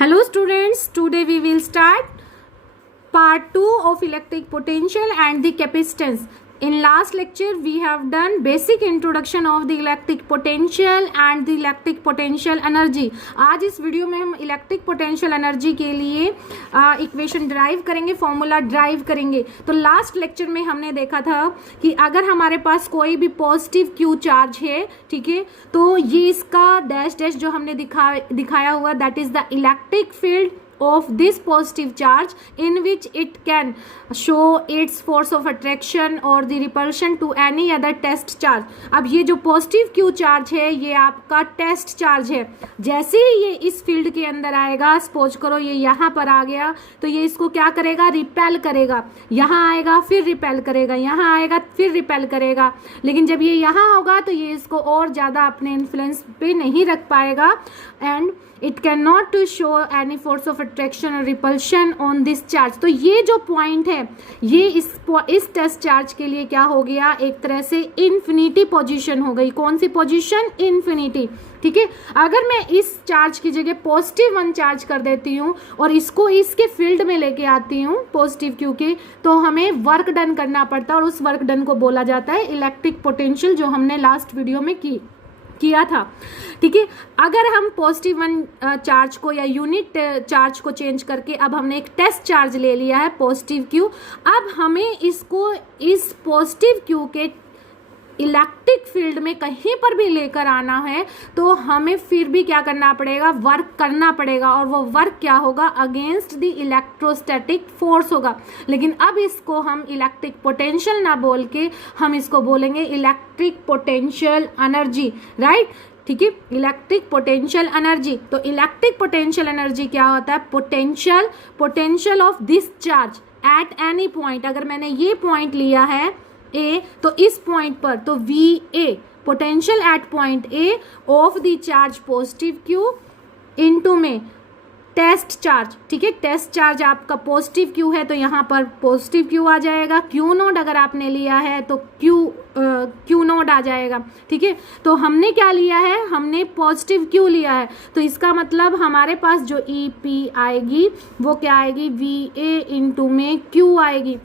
Hello students, today we will start part 2 of electric potential and the capacitance. In last lecture we have done basic introduction of the electric potential and the electric potential energy. आज इस video में हम electric potential energy के लिए equation drive करेंगे, formula drive करेंगे. तो last lecture में हमने देखा था कि अगर हमारे पास कोई भी पॉजिटिव क्यू चार्ज है, ठीक है, तो ये इसका डैश डैश जो हमने दिखाया हुआ that is the electric field of this positive charge in which it can show its force of attraction or the repulsion to any other test charge. अब ये जो पॉजिटिव क्यू चार्ज है ये आपका टेस्ट चार्ज है. जैसे ही ये इस फील्ड के अंदर आएगा, सपोज करो ये यहाँ पर आ गया, तो ये इसको क्या करेगा, रिपेल करेगा. यहाँ आएगा फिर रिपेल करेगा, यहाँ आएगा फिर रिपेल करेगा. लेकिन जब ये यहाँ होगा तो ये इसको और ज़्यादा अपने इन्फ्लुएंस पे नहीं रख पाएगा and it can not to show any force of attraction और रिपल्शन ऑन दिस चार्ज. तो ये जो पॉइंट है ये इस टेस्ट चार्ज के लिए क्या हो गया, एक तरह से इन्फिनिटी पोजीशन हो गई. कौन सी पोजीशन, इन्फिनिटी. ठीक है, अगर मैं इस चार्ज की जगह पॉजिटिव 1 चार्ज कर देती हूँ और इसको इसके फील्ड में लेके आती हूँ पॉजिटिव क्यू के, तो हमें वर्क डन करना पड़ता है और उस वर्क डन को बोला जाता है इलेक्ट्रिक पोटेंशियल, जो हमने लास्ट वीडियो में किया था. ठीक है, अगर हम पॉजिटिव 1 चार्ज को या यूनिट चार्ज को चेंज करके अब हमने एक टेस्ट चार्ज ले लिया है पॉजिटिव क्यू. अब हमें इसको इस पॉजिटिव क्यू के इलेक्ट्रिक फील्ड में कहीं पर भी लेकर आना है तो हमें फिर भी क्या करना पड़ेगा, वर्क करना पड़ेगा. और वो वर्क क्या होगा, अगेंस्ट द इलेक्ट्रोस्टैटिक फोर्स होगा. लेकिन अब इसको हम इलेक्ट्रिक पोटेंशियल ना बोल के हम इसको बोलेंगे इलेक्ट्रिक पोटेंशियल एनर्जी. राइट, ठीक है, इलेक्ट्रिक पोटेंशियल एनर्जी. तो इलेक्ट्रिक पोटेंशियल एनर्जी क्या होता है, potential of this charge at any point. अगर मैंने ये पॉइंट लिया है ए, तो इस पॉइंट पर तो V A, potential at point A of the charge positive Q into में टेस्ट चार्ज. ठीक है, टेस्ट चार्ज आपका पॉजिटिव क्यू है तो यहाँ पर पॉजिटिव क्यू आ जाएगा. क्यू नोड अगर आपने लिया है तो क्यू नोड आ जाएगा. ठीक है, तो हमने क्या लिया है, हमने पॉजिटिव क्यू लिया है, तो इसका मतलब हमारे पास जो ई पी आएगी वो क्या आएगी, वी ए इंटू में क्यू आएगी.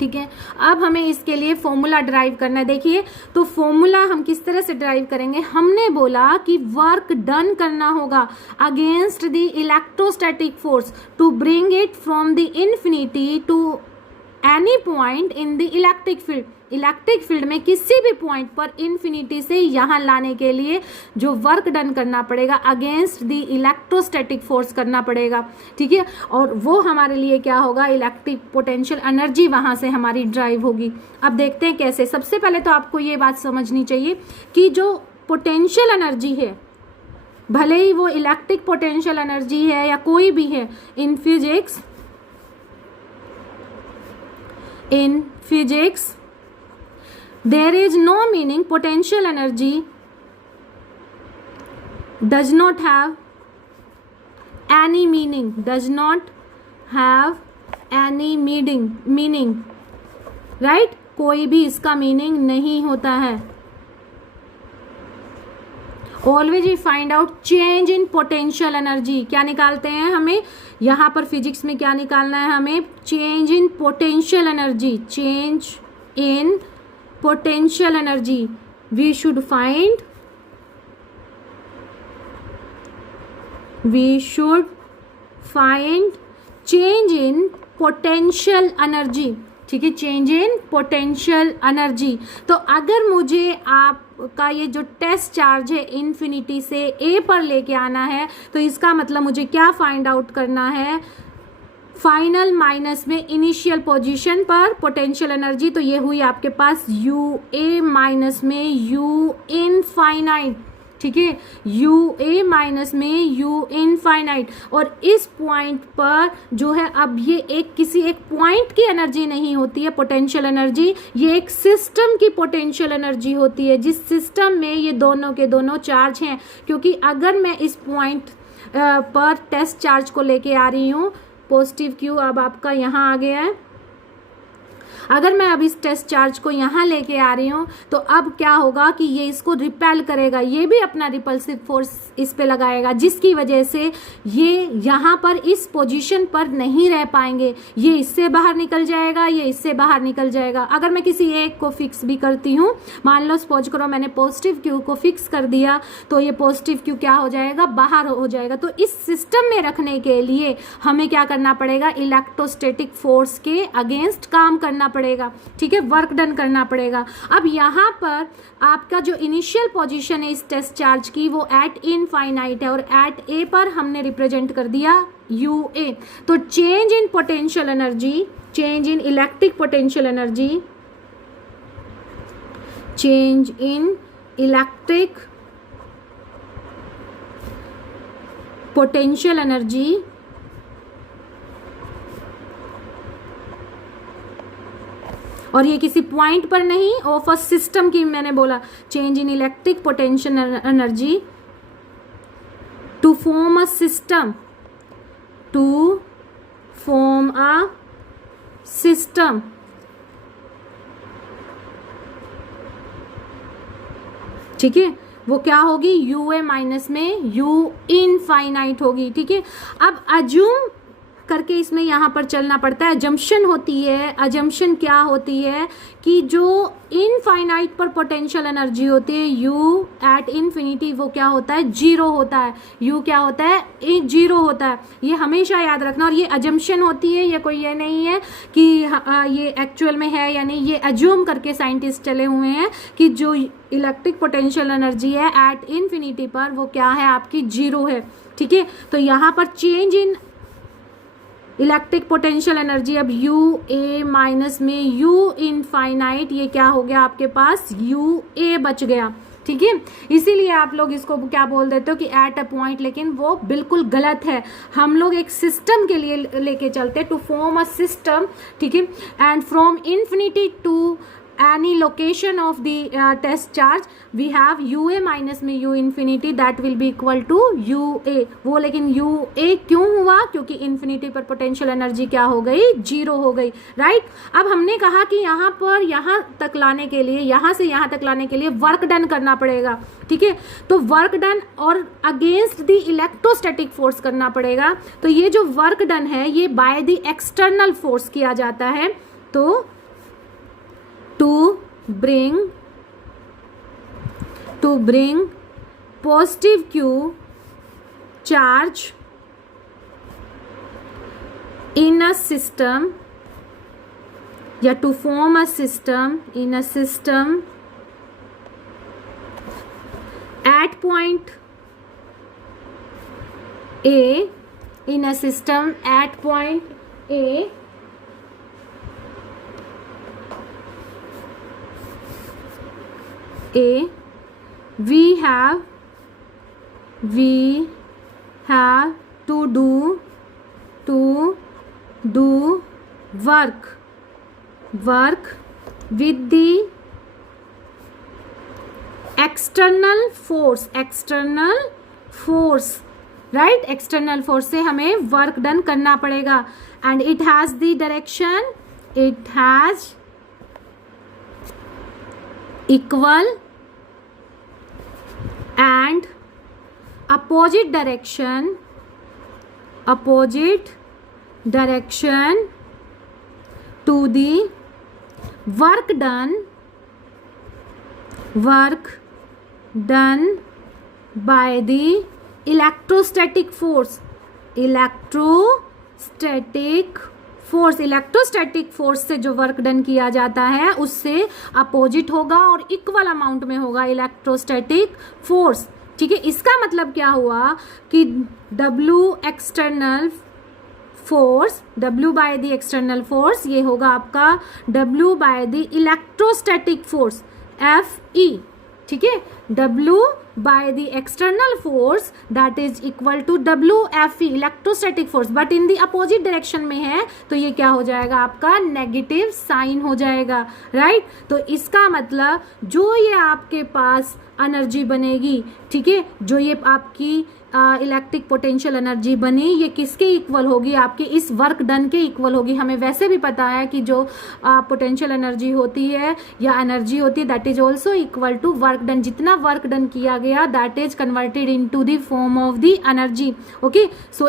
ठीक है, अब हमें इसके लिए फॉर्मूला ड्राइव करना है. देखिए, तो फॉर्मूला हम किस तरह से ड्राइव करेंगे, हमने बोला कि वर्क डन करना होगा against the electrostatic force to bring it from the infinity to any point in the electric field. Electric field में किसी भी पॉइंट पर इन्फिनिटी से यहाँ लाने के लिए जो वर्क डन करना पड़ेगा अगेंस्ट द इलेक्ट्रोस्टैटिक फोर्स करना पड़ेगा. ठीक है, और वो हमारे लिए क्या होगा, इलेक्ट्रिक पोटेंशियल एनर्जी वहाँ से हमारी ड्राइव होगी. अब देखते हैं कैसे. सबसे पहले तो आपको ये बात समझनी चाहिए कि जो पोटेंशियल एनर्जी है, भले ही वो इलेक्ट्रिक पोटेंशियल एनर्जी है या कोई भी है, in physics there is no meaning, potential energy does not have any meaning, right, कोई भी इसका मीनिंग नहीं होता है. Always we find out change in potential energy. क्या निकालते हैं हमें यहाँ पर फिजिक्स में, क्या निकालना है हमें, change in potential energy. Change in potential energy we should find change in potential energy. ठीक है, चेंज इन पोटेंशियल एनर्जी. तो अगर मुझे आपका ये जो टेस्ट चार्ज है इन्फिनिटी से ए पर लेके आना है तो इसका मतलब मुझे क्या फाइंड आउट करना है, फाइनल माइनस में इनिशियल पोजीशन पर पोटेंशियल एनर्जी. तो ये हुई आपके पास यू ए माइनस में यू इनफाइनाइट. ठीक है, यू ए माइनस में यू इनफाइनाइट. और इस पॉइंट पर जो है, अब ये किसी एक पॉइंट की एनर्जी नहीं होती है पोटेंशियल एनर्जी, ये एक सिस्टम की पोटेंशियल एनर्जी होती है, जिस सिस्टम में ये दोनों के दोनों चार्ज हैं. क्योंकि अगर मैं इस पॉइंट पर टेस्ट चार्ज को लेके आ रही हूँ, पॉजिटिव क्यू अब आपका यहाँ आ गया है, अगर मैं अब इस टेस्ट चार्ज को यहाँ लेके आ रही हूँ तो अब क्या होगा कि ये इसको रिपेल करेगा, ये भी अपना रिपल्सिव फोर्स इस पे लगाएगा, जिसकी वजह से ये यहाँ पर इस पोजीशन पर नहीं रह पाएंगे, ये इससे बाहर निकल जाएगा, ये इससे बाहर निकल जाएगा। अगर मैं किसी एक को फिक्स भी करती हूँ, मान लो सपोज करो मैंने पॉजिटिव क्यू को फिक्स कर दिया, तो ये पॉजिटिव क्यू क्या हो जाएगा, बाहर हो जाएगा। तो इस सिस्टम में रखने के लिए हमें क्या करना पड़ेगा, इलेक्ट्रोस्टैटिक फोर्स के अगेंस्ट काम करना पड़ेगा, ठीक है, वर्क डन करना पड़ेगा। अब यहाँ पर आपका जो इनिशियल पोजीशन है इस टेस्ट चार्ज की वो एट इनफाइनाइट है और एट ए पर हमने रिप्रेजेंट कर दिया यू ए। तो change in potential energy, change in electric potential energy, change in electric potential energy और ये किसी पॉइंट पर नहीं, ऑफ अ सिस्टम की मैंने बोला, change in electric potential energy to form a system, to form a system. ठीक है, वो क्या होगी, यू ए माइनस में यू इनफाइनाइट होगी। ठीक है, अब अज्यूम करके इसमें यहाँ पर चलना पड़ता है, अजम्पशन होती है। अजम्पशन क्या होती है कि जो इनफाइनाइट पर पोटेंशियल एनर्जी होती है यू एट इन्फिनिटी, वो क्या होता है, जीरो होता है। यू क्या होता है, जीरो होता है। ये हमेशा याद रखना। और ये अजम्पशन होती है, ये कोई ये नहीं है कि ये एक्चुअल में है या नहीं, ये अज्यूम करके साइंटिस्ट चले हुए हैं कि जो इलेक्ट्रिक पोटेंशियल एनर्जी है एट इन्फिनिटी पर वो क्या है, आपकी जीरो है। ठीक है, तो यहाँ पर change in electric potential energy, अब यू ए माइनस में यू इनफाइनाइट, ये क्या हो गया आपके पास, यू ए बच गया। ठीक है, इसीलिए आप लोग इसको क्या बोल देते हो कि एट अ पॉइंट, लेकिन वो बिल्कुल गलत है। हम लोग एक सिस्टम के लिए लेके चलते हैं, टू फॉर्म अ सिस्टम। ठीक है, and from infinity to any location of the test charge we have ua minus में u infinity that will be equal to ua। वो लेकिन ua क्यों हुआ, क्योंकि इन्फिनिटी पर पोटेंशियल एनर्जी क्या हो गई, जीरो हो गई। राइट, अब हमने कहा कि यहाँ पर यहाँ तक लाने के लिए, यहाँ से यहाँ तक लाने के लिए वर्क डन करना पड़ेगा। ठीक है, तो वर्क डन और अगेंस्ट द इलेक्ट्रोस्टैटिक फोर्स करना पड़ेगा। तो ये जो वर्क डन है ये बाय द एक्सटर्नल फोर्स किया जाता है। तो to bring positive Q charge in a system, या to form a system in a system at point A, in a system at point A, we have to do work with the external force, right, external force से हमें work done करना पड़ेगा। And it has the direction, it has equal and opposite direction to the work done by the electrostatic force। Electrostatic force से जो work done किया जाता है उससे अपोजिट होगा और इक्वल अमाउंट में होगा इलेक्ट्रोस्टैटिक फोर्स। ठीक है, इसका मतलब क्या हुआ कि W external force, W bye the external force, ये होगा आपका W bye the electrostatic force FE। ठीक है, W by the external force that is equal to WFE electrostatic force, but in the opposite direction में है तो ये क्या हो जाएगा, आपका नेगेटिव साइन हो जाएगा। राइट, तो इसका मतलब जो ये आपके पास एनर्जी बनेगी, ठीक है, जो ये आपकी इलेक्ट्रिक पोटेंशियल एनर्जी बनी, ये किसके इक्वल होगी, आपके इस वर्क डन के इक्वल होगी। हमें वैसे भी पता है कि जो पोटेंशियल एनर्जी होती है या एनर्जी होती है that is also equal to work done. जितना वर्क डन किया गया that is converted into the form of the energy. Okay, so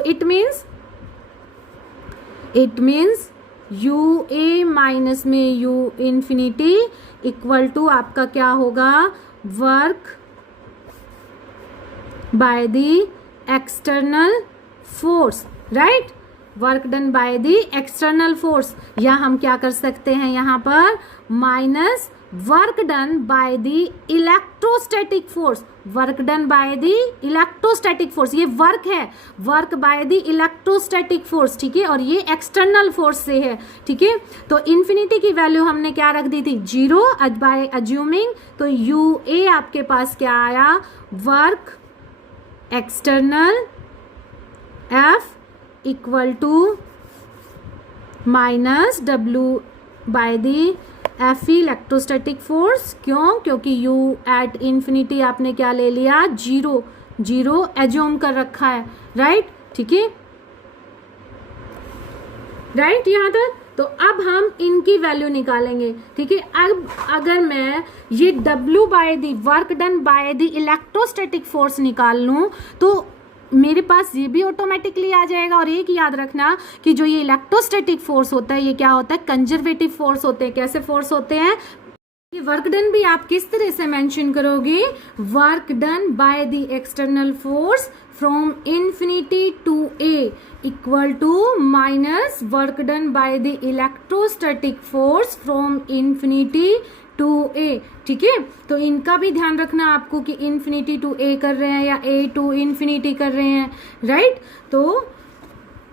it means U A minus में यू इन्फिनिटी इक्वल टू आपका क्या होगा, work by the external force, right, work done by the external force. या हम क्या कर सकते हैं यहाँ पर, minus work done by the electrostatic force, work done by the electrostatic force, ये वर्क है, work by the electrostatic force, ठीक है, और ये एक्सटर्नल फोर्स से है, ठीक है। तो इन्फिनिटी की वैल्यू हमने क्या रख दी थी, 0 बाय अज्यूमिंग, तो यू ए आपके पास क्या आया, work external F equal to minus W by the F electrostatic force. क्यों, क्योंकि यू एट इन्फिनिटी आपने क्या ले लिया, 0 एज्यूम कर रखा है, राइट, ठीक है, राइट यहाँ तक। तो अब हम इनकी वैल्यू निकालेंगे, ठीक है। अब अगर मैं ये W by the work done by the electrostatic force निकाल लूँ तो मेरे पास ये भी ऑटोमेटिकली आ जाएगा। और एक याद रखना कि जो ये इलेक्ट्रोस्टैटिक फोर्स होता है ये क्या होता है, कंजर्वेटिव फोर्स होते हैं। कैसे फोर्स होते हैं, ये वर्क डन भी आप किस तरह से मेंशन करोगे, work done by the external force from infinity to A equal to minus work done by the electrostatic force from infinity to A, ठीक है। तो इनका भी ध्यान रखना आपको कि इन्फिनिटी टू ए कर रहे हैं या ए टू इन्फिनिटी कर रहे हैं, राइट। तो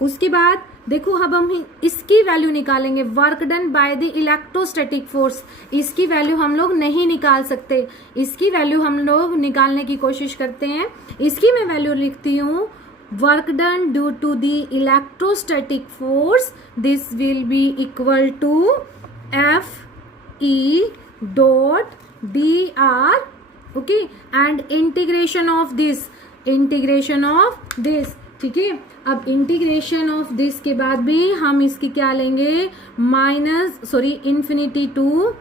उसके बाद देखो अब हम इसकी वैल्यू निकालेंगे, work done by the electrostatic force. इसकी वैल्यू हम लोग नहीं निकाल सकते, इसकी वैल्यू हम लोग निकालने की कोशिश करते हैं। इसकी मैं वैल्यू लिखती हूँ, work done due to the electrostatic force, this will be equal to F E dot D R, okay, and integration of this, ठीक है। अब इंटीग्रेशन ऑफ दिस के बाद भी हम इसकी क्या लेंगे, इन्फिनिटी टू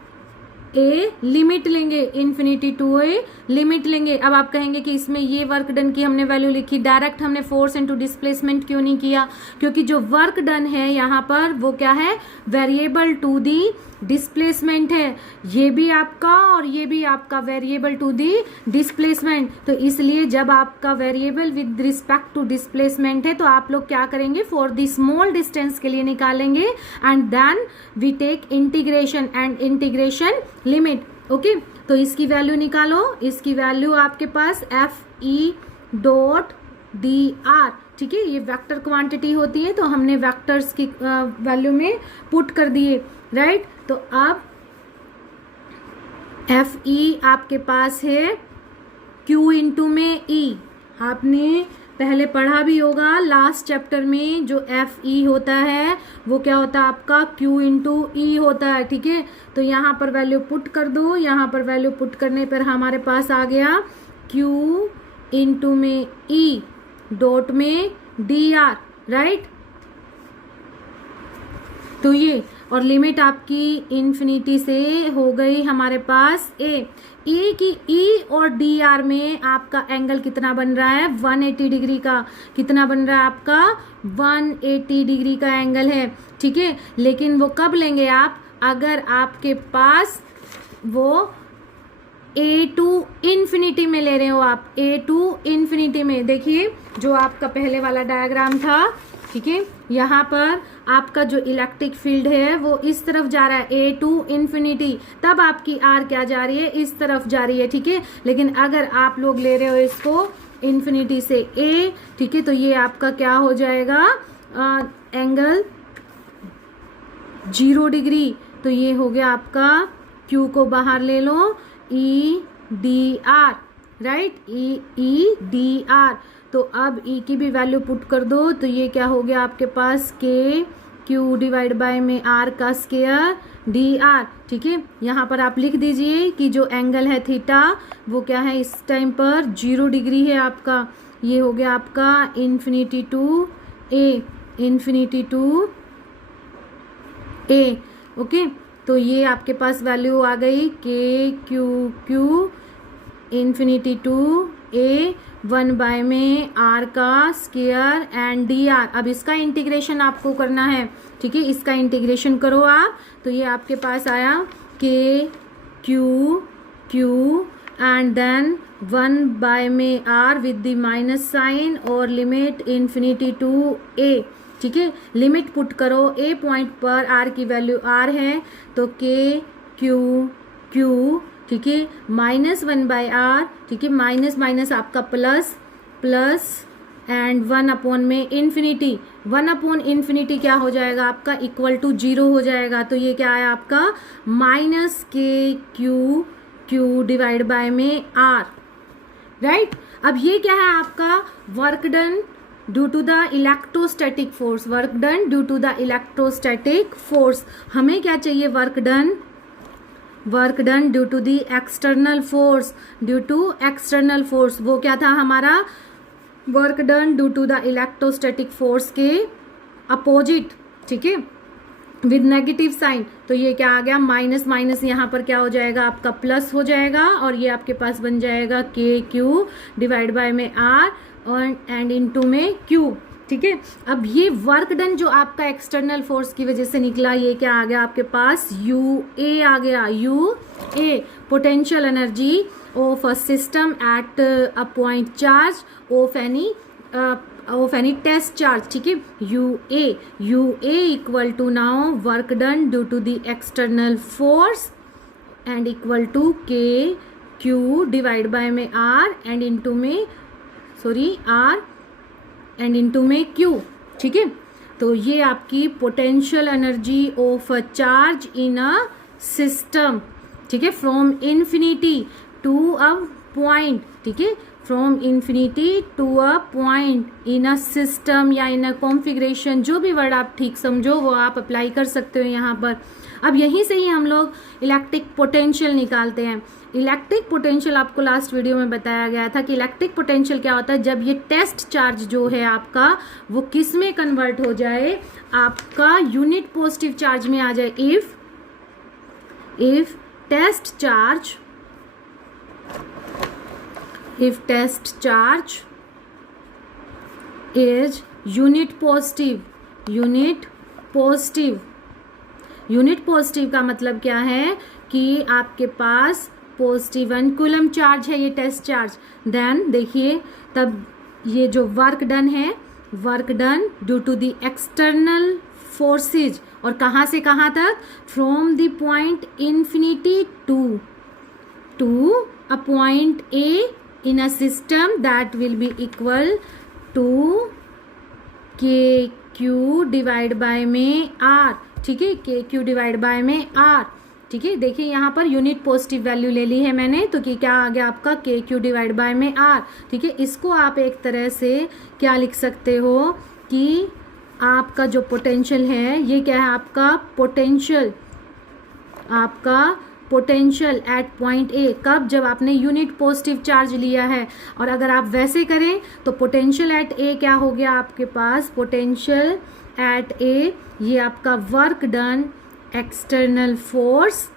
ए लिमिट लेंगे, इन्फिनिटी टू ए लिमिट लेंगे। अब आप कहेंगे कि इसमें ये वर्क डन की हमने वैल्यू लिखी, डायरेक्ट हमने फोर्स इनटू डिस्प्लेसमेंट क्यों नहीं किया, क्योंकि जो वर्क डन है यहाँ पर वो क्या है, वेरिएबल टू दी डिस्प्लेसमेंट है। ये भी आपका और ये भी आपका वेरिएबल टू दी डिस्प्लेसमेंट। तो इसलिए जब आपका variable with respect to displacement है तो आप लोग क्या करेंगे, फॉर द स्मॉल डिस्टेंस के लिए निकालेंगे and then we take integration and integration limit, okay. तो इसकी वैल्यू निकालो, इसकी वैल्यू आपके पास F E dot D R, ठीक है। ये वेक्टर क्वांटिटी होती है तो हमने वेक्टर्स की वैल्यू में पुट कर दिए, राइट। तो अब एफ ई आपके पास है क्यू इंटू में ई, आपने पहले पढ़ा भी होगा लास्ट चैप्टर में, जो एफ ई होता है वो क्या होता है आपका, क्यू इंटू ई होता है, ठीक है। तो यहाँ पर वैल्यू पुट कर दो, यहाँ पर वैल्यू पुट करने पर हमारे पास आ गया क्यू इंटू में ई डॉट में डी आर, राइट। तो ये और लिमिट आपकी इन्फिनिटी से हो गई हमारे पास ए की ई और डी आर में आपका एंगल कितना बन रहा है, 180 डिग्री का। कितना बन रहा है आपका, 180 डिग्री का एंगल है, ठीक है। लेकिन वो कब लेंगे आप, अगर आपके पास वो ए टू इन्फिनिटी में ले रहे हो आप, ए टू इन्फिनिटी में। देखिए जो आपका पहले वाला डायग्राम था, ठीक है, यहाँ पर आपका जो इलेक्ट्रिक फील्ड है वो इस तरफ जा रहा है, ए टू इन्फिनिटी, तब आपकी आर क्या जा रही है, इस तरफ जा रही है, ठीक है। लेकिन अगर आप लोग ले रहे हो इसको इन्फिनिटी से ए, ठीक है, तो ये आपका क्या हो जाएगा, एंगल 0 डिग्री। तो ये हो गया आपका, क्यू को बाहर ले लो, E D R, right, E D R. तो अब ई की भी वैल्यू पुट कर दो, तो ये क्या हो गया आपके पास, के क्यू डिवाइड बाय में आर का स्क्वायर डी आर, ठीक है। यहाँ पर आप लिख दीजिए कि जो एंगल है थीटा वो क्या है, इस टाइम पर 0 डिग्री है आपका, ये हो गया आपका infinity to A, infinity to A. Okay, तो ये आपके पास वैल्यू आ गई K Q Q infinity to A 1 में आर का स्क्वायर एंड डी आर। अब इसका इंटीग्रेशन आपको करना है, ठीक है, इसका इंटीग्रेशन करो आप, तो ये आपके पास आया के क्यू क्यू एंड देन 1 में R with the minus sign और लिमिट इन्फिनिटी टू ए, ठीक है। लिमिट पुट करो, ए पॉइंट पर आर की वैल्यू आर है, तो के क्यू क्यू, ठीक है, -1/r, ठीक है, माइनस माइनस आपका प्लस प्लस एंड 1 में इन्फिनिटी, 1/∞ क्या हो जाएगा आपका इक्वल टू 0 हो जाएगा। तो ये क्या है आपका -K Q Q divide by में आर, राइट। अब ये क्या है आपका work done due to the electrostatic force, work done due to the electrostatic force. हमें क्या चाहिए, work done due to the external force, due to external force. वो क्या था हमारा work done due to the electrostatic force के opposite, ठीक है, विद नेगेटिव साइन। तो ये क्या आ गया, माइनस माइनस यहाँ पर क्या हो जाएगा आपका प्लस हो जाएगा, और ये आपके पास बन जाएगा के क्यू डिवाइड बाय में आर और एंड इनटू में क्यू, ठीक है। अब ये वर्क डन जो आपका एक्सटर्नल फोर्स की वजह से निकला, ये क्या आ गया आपके पास, यू ए आ गया, U A potential energy of a system at a point charge of any test charge, ठीक है। U A equal to now work done due to the external force and equal to K Q divide by में R and into में R and into में Q, ठीक है। तो ये आपकी potential energy of a charge in a system, ठीक है, from infinity to a point, ठीक है, from infinity to a point in a system या इन अ कॉन्फ़िगरेशन, जो भी वर्ड आप ठीक समझो वो आप अप्लाई कर सकते हो यहाँ पर। अब यहीं से ही हम लोग इलेक्ट्रिक पोटेंशियल निकालते हैं। इलेक्ट्रिक पोटेंशियल आपको लास्ट वीडियो में बताया गया था कि इलेक्ट्रिक पोटेंशियल क्या होता है, जब ये टेस्ट चार्ज जो है आपका वो किस में कन्वर्ट हो जाए, आपका यूनिट पॉजिटिव चार्ज में आ जाए। If test charge is unit positive का मतलब क्या है कि आपके पास +1 कूलम चार्ज है, ये टेस्ट चार्ज। देन देखिए तब ये जो वर्क डन है, work done due to the external forces, और कहाँ से कहाँ तक, from the point infinity to a point A in a system that will be equal to KQ divide by में R, ठीक है, KQ डिवाइड बाय में R, ठीक है। देखिए यहाँ पर यूनिट पॉजिटिव वैल्यू ले ली है मैंने, तो कि क्या आ गया आपका KQ डिवाइड बाय में R, ठीक है। इसको आप एक तरह से क्या लिख सकते हो कि आपका जो पोटेंशियल है, ये क्या है आपका पोटेंशियल एट पॉइंट ए, कब, जब आपने यूनिट पॉजिटिव चार्ज लिया है। और अगर आप वैसे करें तो पोटेंशियल एट ए क्या हो गया आपके पास, पोटेंशियल एट ए ये आपका work done external force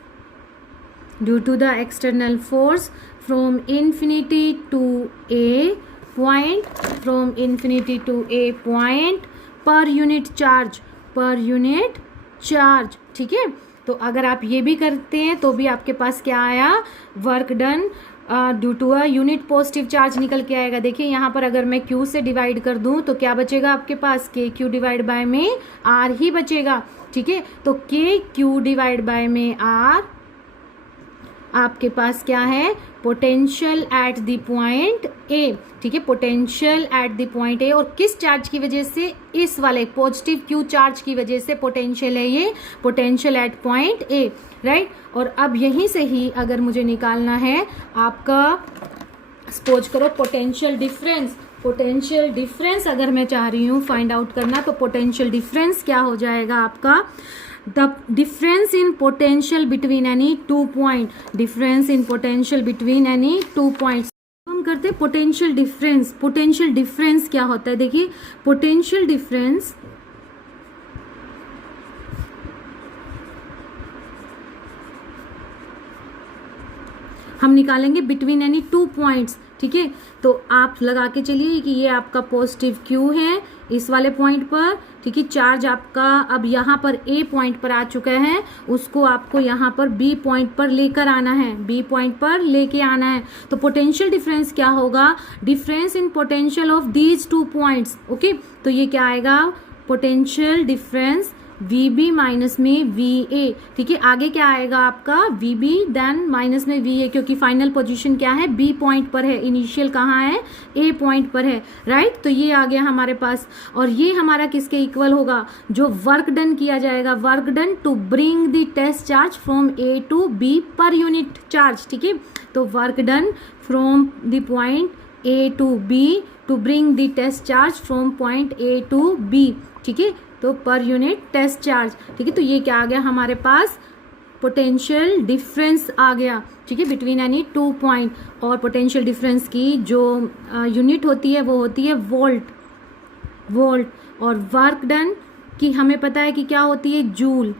due to the external force from infinity to a point, per unit charge, ठीक है। तो अगर आप ये भी करते हैं तो भी आपके पास क्या आया, work done due to a unit positive charge निकल के आएगा। देखिए यहाँ पर अगर मैं Q से डिवाइड कर दूं तो क्या बचेगा आपके पास, KQ डिवाइड बाय में R ही बचेगा, ठीक है। तो KQ डिवाइड बाय में R आपके पास क्या है, potential at the point A, ठीक है, potential at the point A. और किस चार्ज की वजह से, इस वाले पॉजिटिव Q चार्ज की वजह से पोटेंशियल है ये, potential at point A, right. और अब यहीं से ही अगर मुझे निकालना है आपका, सपोज करो पोटेंशियल डिफरेंस अगर मैं चाह रही हूँ फाइंड आउट करना, तो पोटेंशियल डिफरेंस क्या हो जाएगा आपका, the difference in potential between any 2 point, difference in potential between any 2 points। हम करते हैं पोटेंशियल डिफरेंस। पोटेंशियल डिफरेंस क्या होता है, देखिए पोटेंशियल डिफरेंस हम निकालेंगे बिटवीन एनी 2 पॉइंट्स। ठीक है, तो आप लगा के चलिए कि ये आपका पॉजिटिव Q है इस वाले पॉइंट पर। ठीक है, चार्ज आपका अब यहाँ पर A पॉइंट पर आ चुका है, उसको आपको यहाँ पर B पॉइंट पर लेकर आना है, B पॉइंट पर लेके आना है। तो पोटेंशियल डिफरेंस क्या होगा, difference in potential of these 2 points. Okay, तो ये क्या आएगा, पोटेंशियल डिफरेंस VB माइनस में VA। ठीक है, आगे क्या आएगा आपका VB देन माइनस में VA, क्योंकि फाइनल पोजीशन क्या है, B पॉइंट पर है, इनिशियल कहाँ है, A पॉइंट पर है, राइट। तो ये आ गया हमारे पास, और ये हमारा किसके इक्वल होगा, जो वर्क डन किया जाएगा, work done to bring the test charge from A to B per unit charge. ठीक है, तो work done from the point A to B to bring the test charge from point A to B। ठीक है, तो per unit test charge. ठीक है, तो ये क्या आ गया हमारे पास, पोटेंशियल डिफरेंस आ गया। ठीक है, बिटवीन एनी 2 पॉइंट। और पोटेंशियल डिफरेंस की जो यूनिट होती है वो होती है वोल्ट, वोल्ट। और वर्क डन की हमें पता है कि क्या होती है, जूल।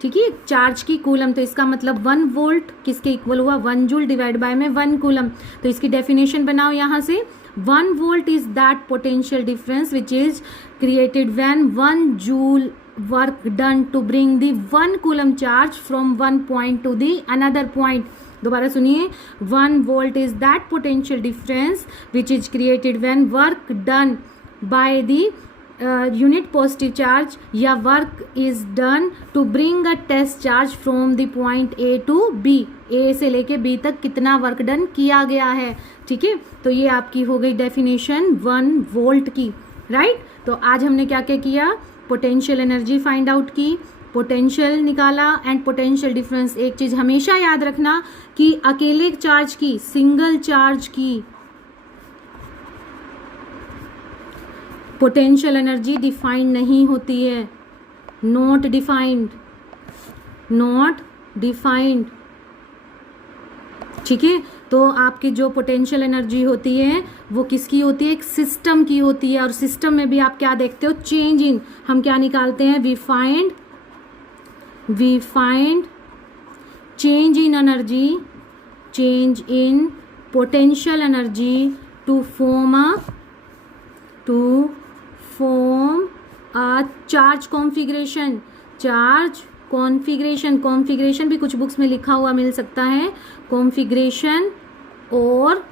ठीक है, चार्ज की कूलम, तो इसका मतलब 1 वोल्ट किसके इक्वल हुआ, 1 जूल डिवाइड बाय में 1 कूलम। तो इसकी डेफिनेशन बनाओ यहाँ से, 1 volt is that potential difference which is created when 1 joule work done to bring the 1 coulomb charge from one point to the another point। दोबारा सुनिए, 1 volt is that potential difference which is created when work done by the unit positive charge या work is done to bring a test charge from the point A to B। A से लेके B तक कितना work done किया गया है। ठीक है, तो ये आपकी हो गई डेफिनेशन 1 वोल्ट की, राइट। तो आज हमने क्या क्या किया, पोटेंशियल एनर्जी फाइंड आउट की, पोटेंशियल निकाला एंड पोटेंशियल डिफरेंस। एक चीज हमेशा याद रखना कि अकेले चार्ज की, सिंगल चार्ज की पोटेंशियल एनर्जी डिफाइंड नहीं होती है, नॉट डिफाइंड, नॉट डिफाइंड। ठीक है, तो आपकी जो पोटेंशियल एनर्जी होती है वो किसकी होती है, एक सिस्टम की होती है। और सिस्टम में भी आप क्या देखते हो, चेंज इन, हम क्या निकालते हैं, we find change in energy, change in potential energy to form a charge configuration. Charge configuration भी कुछ बुक्स में लिखा हुआ मिल सकता है, कॉन्फ़िगरेशन और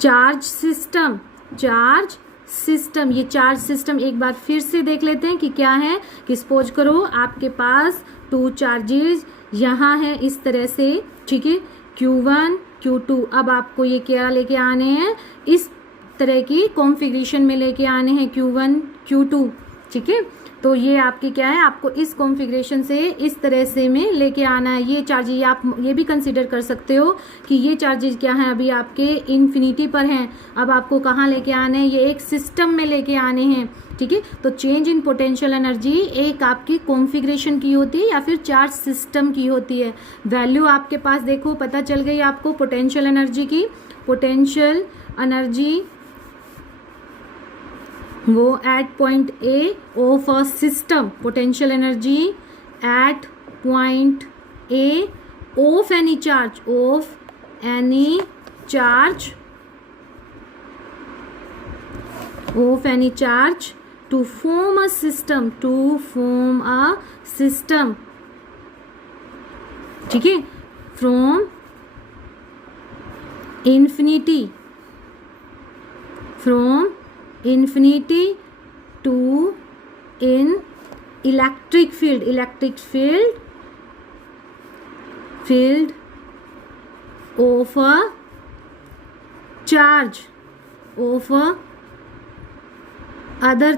चार्ज सिस्टम। चार्ज सिस्टम, ये चार्ज सिस्टम एक बार फिर से देख लेते हैं कि क्या है। कि सपोज करो आपके पास 2 चार्जेस यहाँ है इस तरह से, ठीक है, Q1 Q2। अब आपको ये क्या लेके आने हैं, इस तरह की कॉन्फ़िगरेशन में लेके आने हैं Q1 Q2। ठीक है, तो ये आपके क्या है, आपको इस कॉन्फ़िगरेशन से इस तरह से में लेके आना है। ये चार्जेज आप ये भी कंसीडर कर सकते हो कि ये चार्जेज क्या हैं, अभी आपके इन्फिनिटी पर हैं, अब आपको कहाँ लेके आने हैं, ये एक सिस्टम में लेके आने हैं। ठीक है, तो चेंज इन पोटेंशियल एनर्जी एक आपकी कॉन्फ़िगरेशन की होती है या फिर चार्ज सिस्टम की होती है। वैल्यू आपके पास देखो पता चल गई आपको पोटेंशियल एनर्जी की। पोटेंशियल एनर्जी वो at point A of a system, potential energy at point A of any charge, of any charge, of any charge to form a system, to form a system. ठीक है, from infinity, from infinity to in electric field of a charge, of a other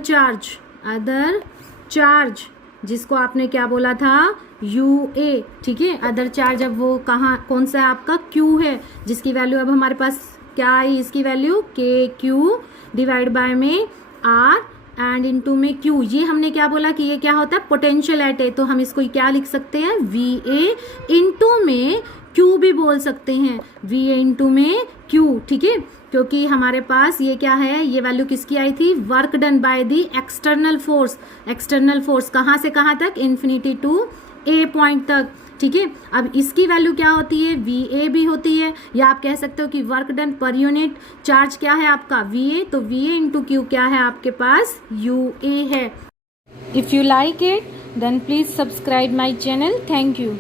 charge जिसको आपने क्या बोला था, UA। ठीक है, other charge अब वो कहाँ, कौन सा आपका Q है, जिसकी वैल्यू अब हमारे पास क्या आई, इसकी वैल्यू KQ डिवाइड बाय में R एंड इनटू में Q। ये हमने क्या बोला कि ये क्या होता है, पोटेंशियल एट ए, तो हम इसको क्या लिख सकते हैं, VA इनटू में क्यू भी बोल सकते हैं, वी ए इंटू में क्यू, ठीक है, क्योंकि हमारे पास ये क्या है, ये वैल्यू किसकी आई थी, work done by the external force. External force कहाँ से कहाँ तक, इन्फिनिटी टू ए पॉइंट तक, ठीक है। अब इसकी वैल्यू क्या होती है, वी ए भी होती है, या आप कह सकते हो कि वर्क डन पर यूनिट चार्ज क्या है आपका, वी ए, तो वी ए इंटू क्यू क्या है आपके पास, यू ए है। If you like it then please subscribe my channel. Thank you.